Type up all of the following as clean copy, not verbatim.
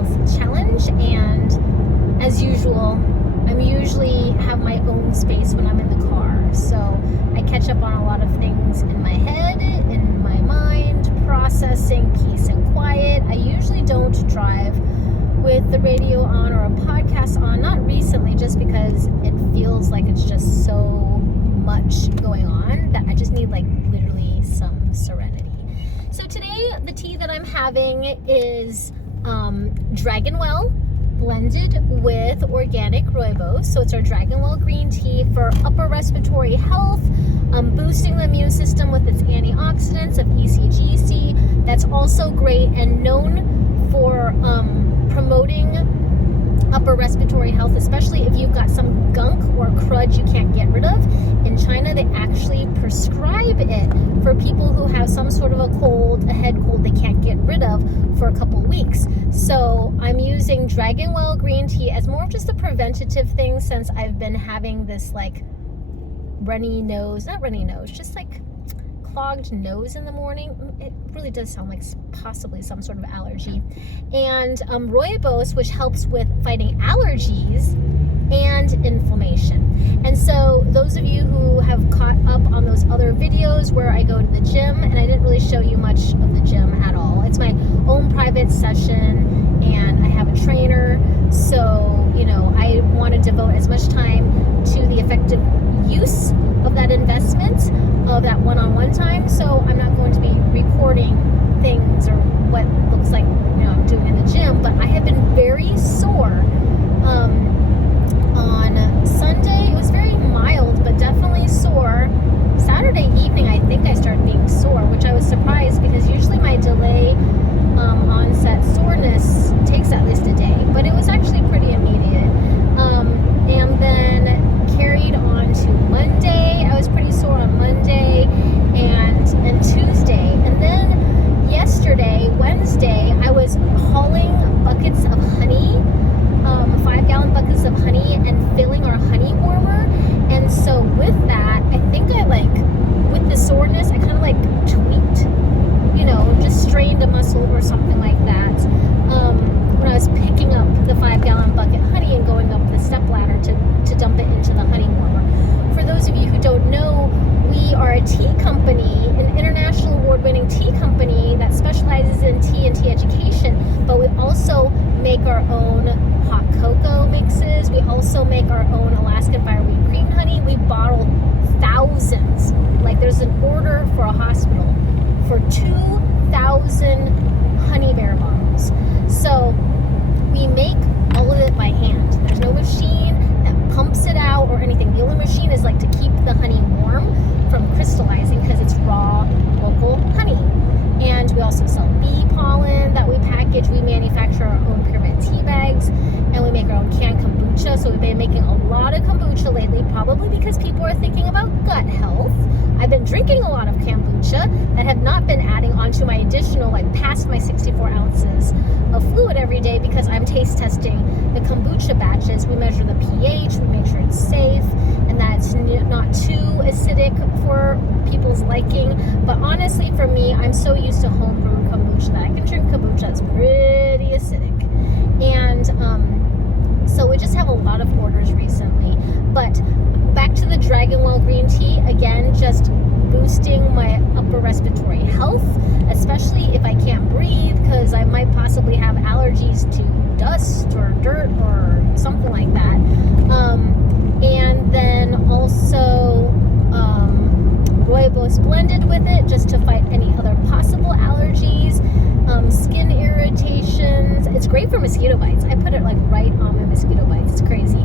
health challenge, and as usual, I'm usually have my own space when I'm in the car, so I catch up on a lot of things in my head, in my mind, processing peace and quiet. I usually don't drive with the radio on or a podcast on, not recently, just because it feels like it's just so much going on that I just need like literally some serenity. So today the tea that I'm having is Dragonwell blended with organic rooibos. So it's our Dragonwell green tea for upper respiratory health, boosting the immune system with its antioxidants of ECGC. That's also great and known for promoting upper respiratory health, especially if you've got some gunk or crud you can't get rid of. In China, they actually prescribe it for people who have some sort of a cold, a head cold they can't get rid of for a couple weeks. So I'm using Dragonwell green tea as more of just a preventative thing, since I've been having this like just like clogged nose in the morning. It really does sound like possibly some sort of allergy. And rooibos, which helps with fighting allergies and inflammation. And so those of you who have caught up on those other videos where I go to the gym, and I didn't really show you much of the gym at all. It's my own private session and I have a trainer. So, you know, I want to devote as much time to the effective use of that investment, of that one-on-one time. So I'm not going to be recording things or what looks like, you know, I'm doing in the gym, but I have been very sore. On Sunday, it was very mild, but definitely sore. Saturday evening, I think I started being sore, which I was surprised because usually my delay onset soreness takes at least a day, but it was actually pretty immediate. And then carried on to Monday. I was pretty sore on Monday and Tuesday. And then yesterday, Wednesday, I was hauling buckets of honey, 5-gallon buckets of honey, and filling our honey warmer. And so with that, I think with the soreness, I kind of like tweaked, you know, just strained a muscle or something like that. When I was picking up the 5-gallon bucket honey and going up the step ladder to dump it into the honey warmer. For those of you who don't know, we are a tea company, an international award-winning tea company that specializes in tea and tea education, but we also make our own hot cocoa mixes. We also make our own Alaskan fireweed cream honey. We bottle thousands. Like there's an order for a hospital for 2,000 honey bear bottles. So we make all of it by hand. There's no machine that pumps it out or anything. The only machine is like to keep the honey warm from crystallizing because it's raw, local honey. And we also sell bee pollen that we package. We manufacture our own pyramid tea bags, and we make our own canned kombucha. So we've been making a lot of kombucha lately, probably because people are thinking about gut health. I've been drinking a lot of kombucha and have not been adding onto my additional, past my 64 ounces of fluid every day, because I'm taste testing the kombucha batches. We measure the pH, we make sure it's safe, and that it's not too acidic for people's liking. But honestly, for me, I'm so used to homebrewed kombucha that I can drink kombucha that's pretty acidic. And so we just have a lot of orders recently. But back to the Dragonwell green tea, again, just boosting my upper respiratory health, especially if I can't breathe, because I might possibly have allergies to dust or dirt or something like that. And then also rooibos blended with it, just to fight any other possible allergies, skin irritations. It's great for mosquito bites. I put it right on my mosquito bites. It's crazy.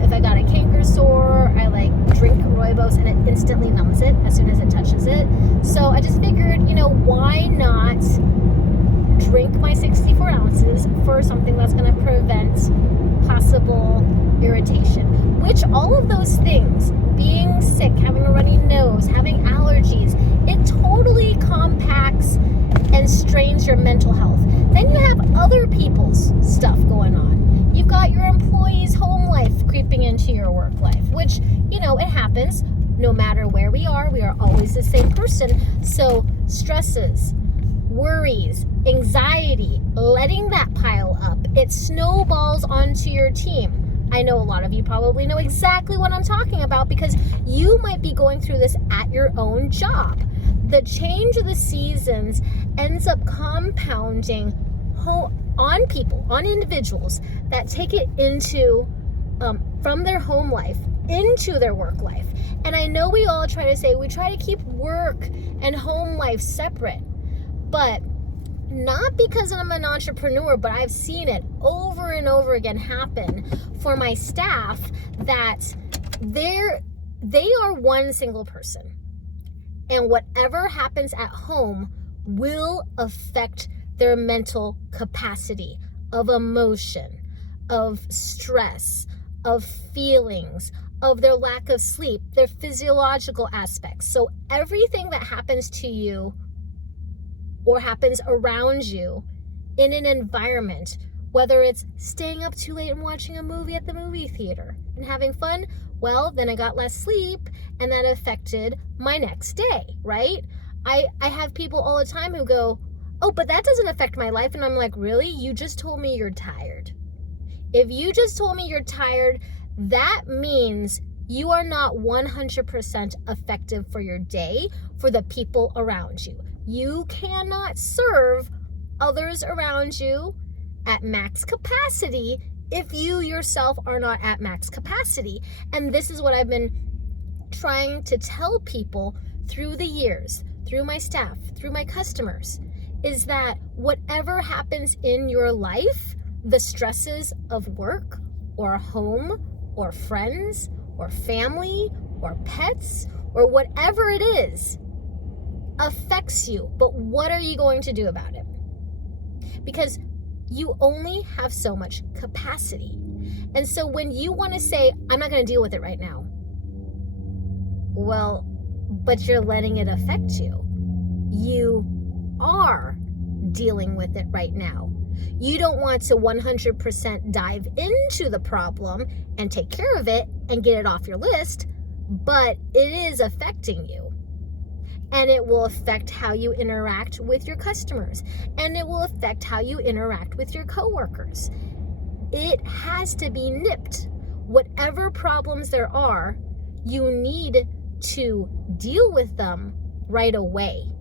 If I got a canker sore, I drink rooibos and it instantly numbs it as soon as it touches it. So I just figured, why not drink my 64 ounces for something that's going to prevent possible irritation, which all of those things, being sick, having a runny nose, having allergies, it totally compacts and strains your mental health. Then you have other people's stuff going on. You've got your employees' home life creeping into your work life, which, it happens. No matter where we are always the same person. So stresses, worries, anxiety, letting that pile up, it snowballs onto your team. I know a lot of you probably know exactly what I'm talking about because you might be going through this at your own job. The change of the seasons ends up compounding on people, on individuals that take it into, from their home life into their work life. And I know we all try to keep work and home life separate, but not because I'm an entrepreneur, but I've seen it over and over again happen for my staff that they are one single person. And whatever happens at home will affect their mental capacity of emotion, of stress, of feelings, of their lack of sleep, their physiological aspects. So everything that happens to you or happens around you in an environment, whether it's staying up too late and watching a movie at the movie theater and having fun, well, then I got less sleep and that affected my next day, right? I have people all the time who go, oh, but that doesn't affect my life. And I'm like, really? You just told me you're tired. If you just told me you're tired, that means you are not 100% effective for your day for the people around you. You cannot serve others around you at max capacity if you yourself are not at max capacity. And this is what I've been trying to tell people through the years, through my staff, through my customers, is that whatever happens in your life, the stresses of work or home or friends or family or pets or whatever it is, affects you. But what are you going to do about it? Because you only have so much capacity. And so when you want to say, I'm not going to deal with it right now, well, but you're letting it affect you. You are dealing with it right now. You don't want to 100% dive into the problem and take care of it and get it off your list, but it is affecting you. And it will affect how you interact with your customers. And it will affect how you interact with your coworkers. It has to be nipped. Whatever problems there are, you need to deal with them right away.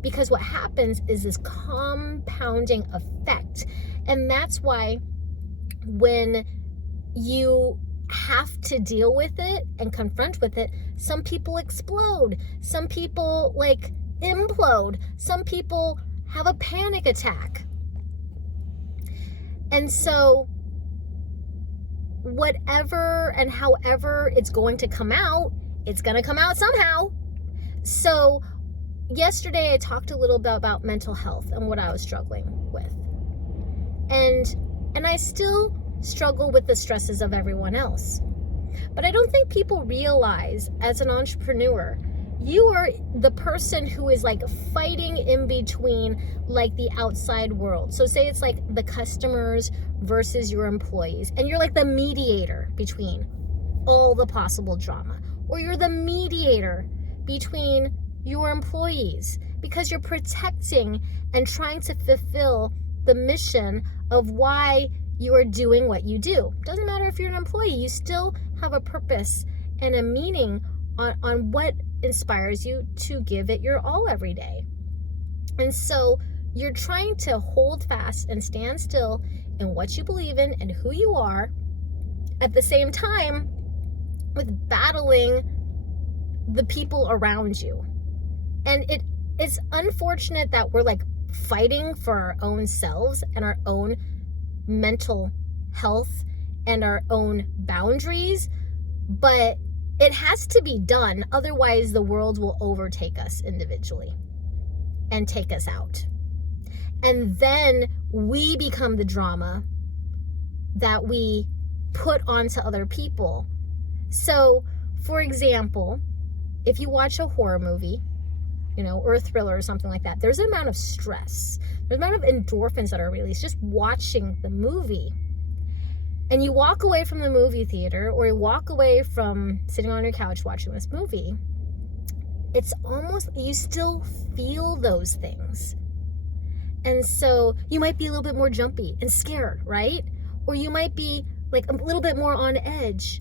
Because what happens is this compounding effect. And that's why when you have to deal with it and confront with it, some people explode, some people implode, some people have a panic attack. And so whatever and however it's going to come out, it's going to come out somehow. So yesterday I talked a little bit about mental health and what I was struggling with. And I still struggle with the stresses of everyone else. But I don't think people realize, as an entrepreneur, you are the person who is fighting in between the outside world. So say it's the customers versus your employees, and you're the mediator between all the possible drama, or you're the mediator between your employees because you're protecting and trying to fulfill the mission of why you are doing what you do. Doesn't matter if you're an employee, you still have a purpose and a meaning on what inspires you to give it your all every day. And so you're trying to hold fast and stand still in what you believe in and who you are, at the same time with battling the people around you. And it's unfortunate that we're fighting for our own selves and our own mental health and our own boundaries, but it has to be done. Otherwise, the world will overtake us individually and take us out. And then we become the drama that we put onto other people. So, for example, if you watch a horror movie, or a thriller or something like that, there's an amount of stress. There's an amount of endorphins that are released just watching the movie. And you walk away from the movie theater, or you walk away from sitting on your couch watching this movie, it's almost, you still feel those things. And so you might be a little bit more jumpy and scared, right? Or you might be like a little bit more on edge.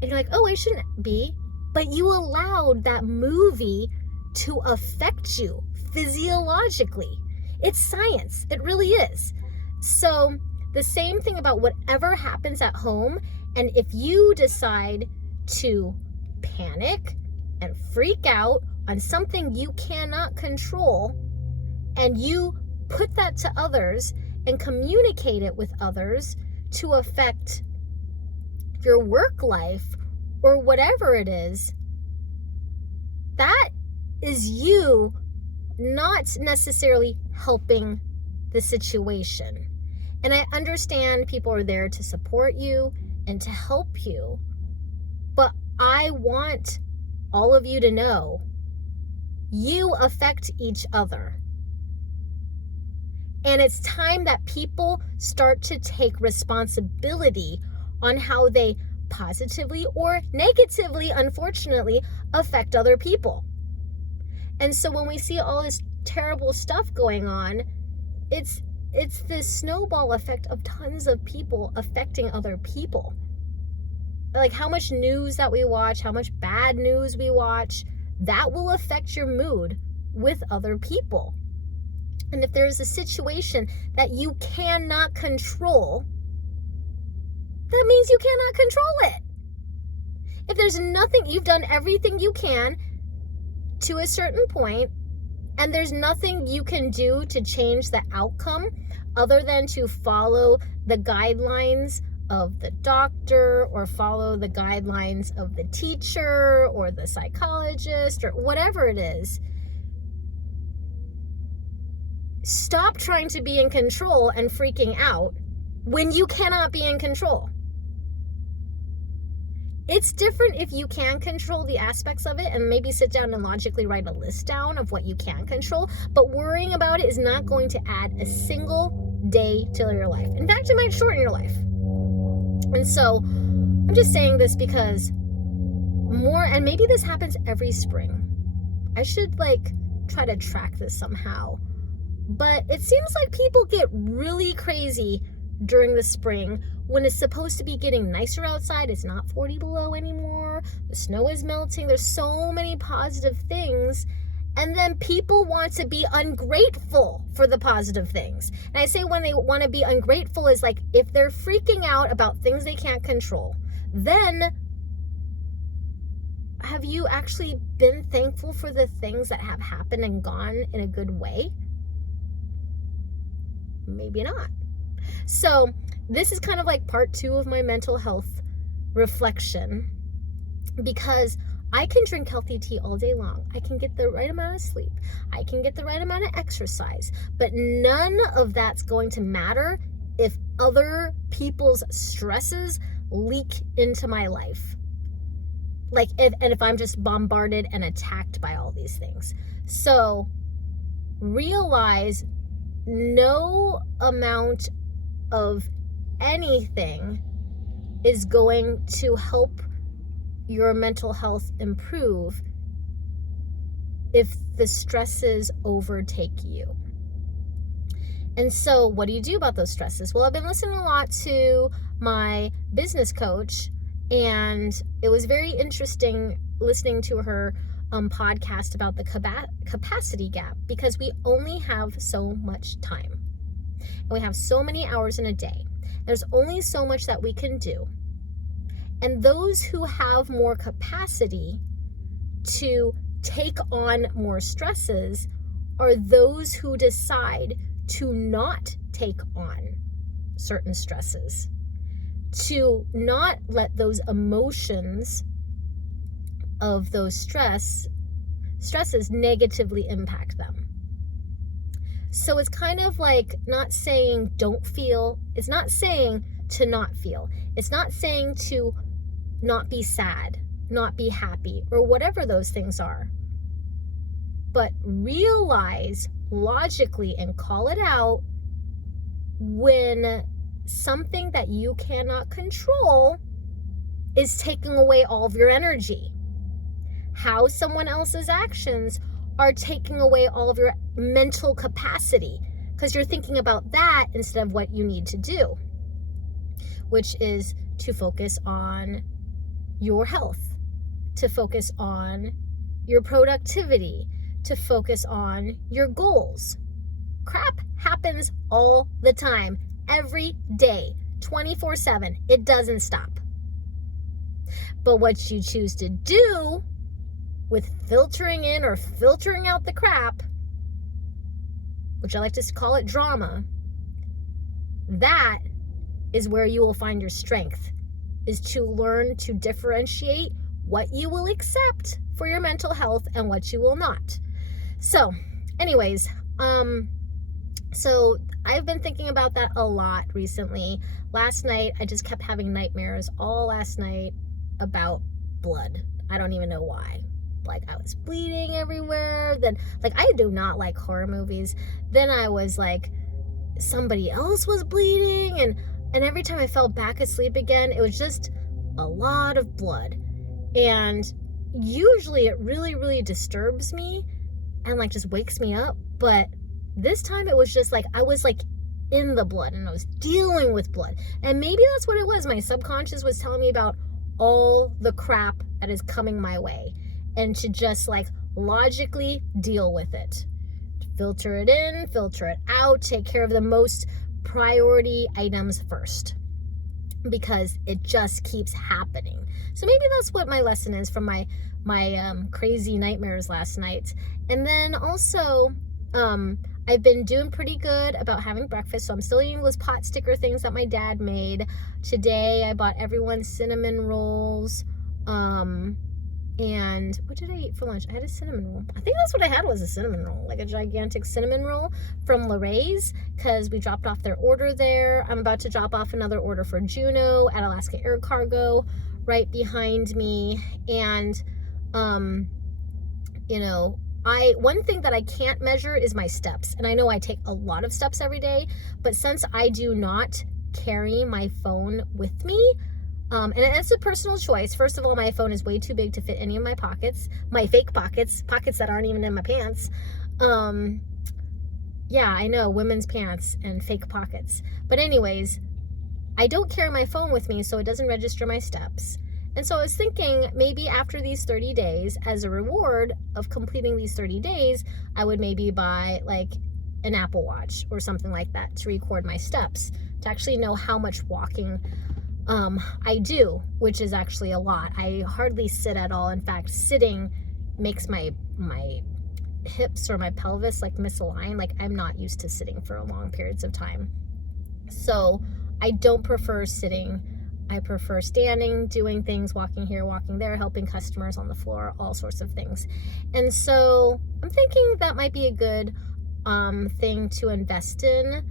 And you're like, oh, I shouldn't be. But you allowed that movie to affect you physiologically. It's science. It really is. So the same thing about whatever happens at home. And if you decide to panic and freak out on something you cannot control, and you put that to others and communicate it with others to affect your work life or whatever it is, that is you not necessarily helping the situation. And I understand people are there to support you and to help you, but I want all of you to know you affect each other. And it's time that people start to take responsibility on how they positively or negatively, unfortunately, affect other people. And so when we see all this terrible stuff going on, it's this snowball effect of tons of people affecting other people. Like how much news that we watch, how much bad news we watch, that will affect your mood with other people. And if there's a situation that you cannot control, that means you cannot control it. If there's nothing, you've done everything you can to a certain point, and there's nothing you can do to change the outcome other than to follow the guidelines of the doctor or follow the guidelines of the teacher or the psychologist or whatever it is, stop trying to be in control and freaking out when you cannot be in control. It's different if you can control the aspects of it and maybe sit down and logically write a list down of what you can control, but worrying about it is not going to add a single day to your life. In fact, it might shorten your life. And so I'm just saying this because and maybe this happens every spring. I should try to track this somehow. But it seems like people get really crazy during the spring when it's supposed to be getting nicer outside. It's not 40 below anymore. The snow is melting. There's so many positive things. And then people want to be ungrateful for the positive things. And I say when they want to be ungrateful is like if they're freaking out about things they can't control, then have you actually been thankful for the things that have happened and gone in a good way? Maybe not. So this is kind of like part 2 of my mental health reflection, because I can drink healthy tea all day long. I can get the right amount of sleep. I can get the right amount of exercise, but none of that's going to matter if other people's stresses leak into my life. If I'm just bombarded and attacked by all these things. So realize no amount of anything is going to help your mental health improve if the stresses overtake you. And so what do you do about those stresses? Well, I've been listening a lot to my business coach, and it was very interesting listening to her podcast about the capacity gap, because we only have so much time and we have so many hours in a day. There's only so much that we can do. And those who have more capacity to take on more stresses are those who decide to not take on certain stresses, to not let those emotions of those stresses negatively impact them. So it's kind of like not saying don't feel. It's not saying to not feel. It's not saying to not be sad, not be happy, or whatever those things are. But realize logically and call it out when something that you cannot control is taking away all of your energy. How someone else's actions are taking away all of your mental capacity. because you're thinking about that instead of what you need to do, which is to focus on your health, to focus on your productivity, to focus on your goals. Crap happens all the time, every day, 24/7. It doesn't stop. But what you choose to do with filtering in or filtering out the crap, which I like to call it drama, that is where you will find your strength, is to learn to differentiate what you will accept for your mental health and what you will not. So anyways, so I've been thinking about that a lot recently. Last night, I just kept having nightmares all last night about blood. I don't even know why. Like, I was bleeding everywhere. Then, like, I do not like horror movies. Then I was like, somebody else was bleeding. And every time I fell back asleep again, it was just a lot of blood. And usually it really, really disturbs me and like just wakes me up. But this time it was just like, I was like in the blood and I was dealing with blood. And maybe that's what it was. My subconscious was telling me about all the crap that is coming my way and to just like logically deal with it. Filter it in, filter it out, take care of the most priority items first, because it just keeps happening. So maybe that's what my lesson is from my crazy nightmares last night. And then also, I've been doing pretty good about having breakfast. So I'm still eating those pot sticker things that my dad made. Today I bought everyone cinnamon rolls. And what did I eat for lunch? I had a cinnamon roll. I think that's what I had, was a cinnamon roll, like a gigantic cinnamon roll from Laray's, because we dropped off their order there. I'm about to drop off another order for Juno at Alaska Air Cargo right behind me. And, you know, one thing that I can't measure is my steps. And I know I take a lot of steps every day, but since I do not carry my phone with me, and it's a personal choice. First of all, my phone is way too big to fit any of my pockets, my fake pockets that aren't even in my pants. Yeah, I know, women's pants and fake pockets. But anyways, I don't carry my phone with me, so it doesn't register my steps. And so I was thinking maybe after these 30 days, as a reward of completing these 30 days, I would maybe buy like an Apple Watch or something like that to record my steps, to actually know how much walking I do, which is actually a lot. I hardly sit at all. In fact, sitting makes my hips or my pelvis like misalign. Like, I'm not used to sitting for long periods of time. So I don't prefer sitting. I prefer standing, doing things, walking here, walking there, helping customers on the floor, all sorts of things. And so I'm thinking that might be a good thing to invest in,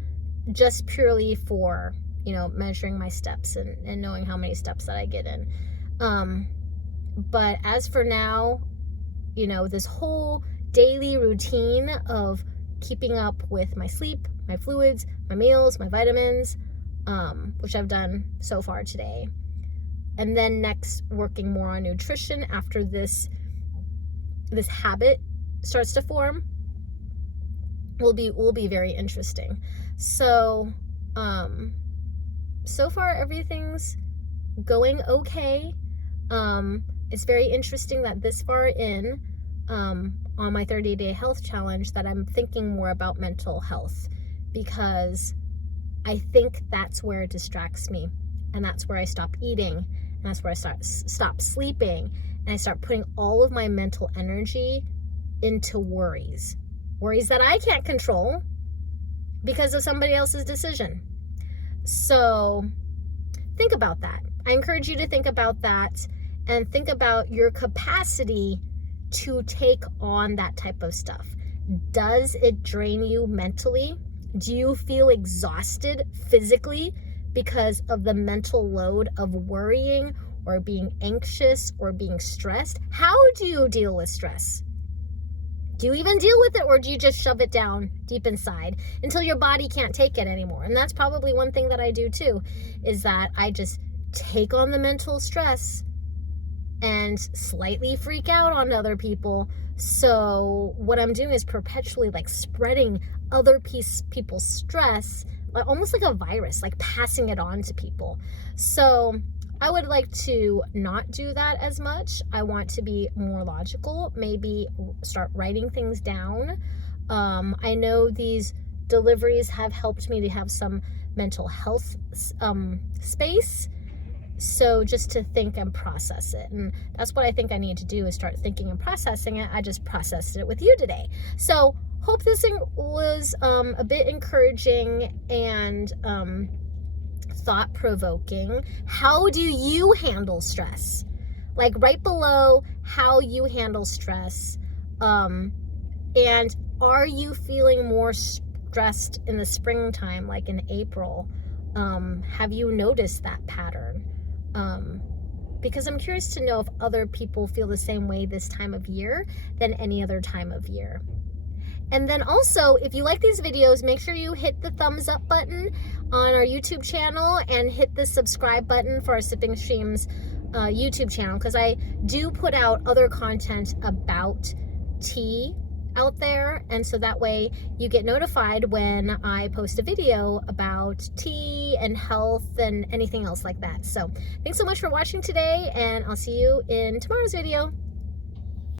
just purely for, you know, measuring my steps and knowing how many steps that I get in. But as for now, you know, this whole daily routine of keeping up with my sleep, my fluids, my meals, my vitamins, which I've done so far today. And then next, working more on nutrition after this habit starts to form will be very interesting. So, so far everything's going okay. It's very interesting that this far in, on my 30-day health challenge, that I'm thinking more about mental health, because I think that's where it distracts me, and that's where I stop eating, and that's where I stop sleeping, and I start putting all of my mental energy into worries that I can't control because of somebody else's decision. So think about that. I encourage you to think about that, and think about your capacity to take on that type of stuff. Does it drain you mentally? Do you feel exhausted physically because of the mental load of worrying or being anxious or being stressed? How do you deal with stress? Do you even deal with it, or do you just shove it down deep inside until your body can't take it anymore? And that's probably one thing that I do too, is that I just take on the mental stress and slightly freak out on other people So what I'm doing is perpetually like spreading other people's stress, almost like a virus, like passing it on to people. So I would like to not do that as much. I want to be more logical, maybe start writing things down. I know these deliveries have helped me to have some mental health space. So just to think and process it. And that's what I think I need to do, is start thinking and processing it. I just processed it with you today. So hope this thing was a bit encouraging and thought-provoking. How do you handle stress? Like right below how you handle stress. And are you feeling more stressed in the springtime, like in April? Have you noticed that pattern? Because I'm curious to know if other people feel the same way this time of year than any other time of year. And then also, if you like these videos, make sure you hit the thumbs up button on our YouTube channel and hit the subscribe button for our Sipping Streams YouTube channel, because I do put out other content about tea out there, and so that way you get notified when I post a video about tea and health and anything else like that. So thanks so much for watching today, and I'll see you in tomorrow's video.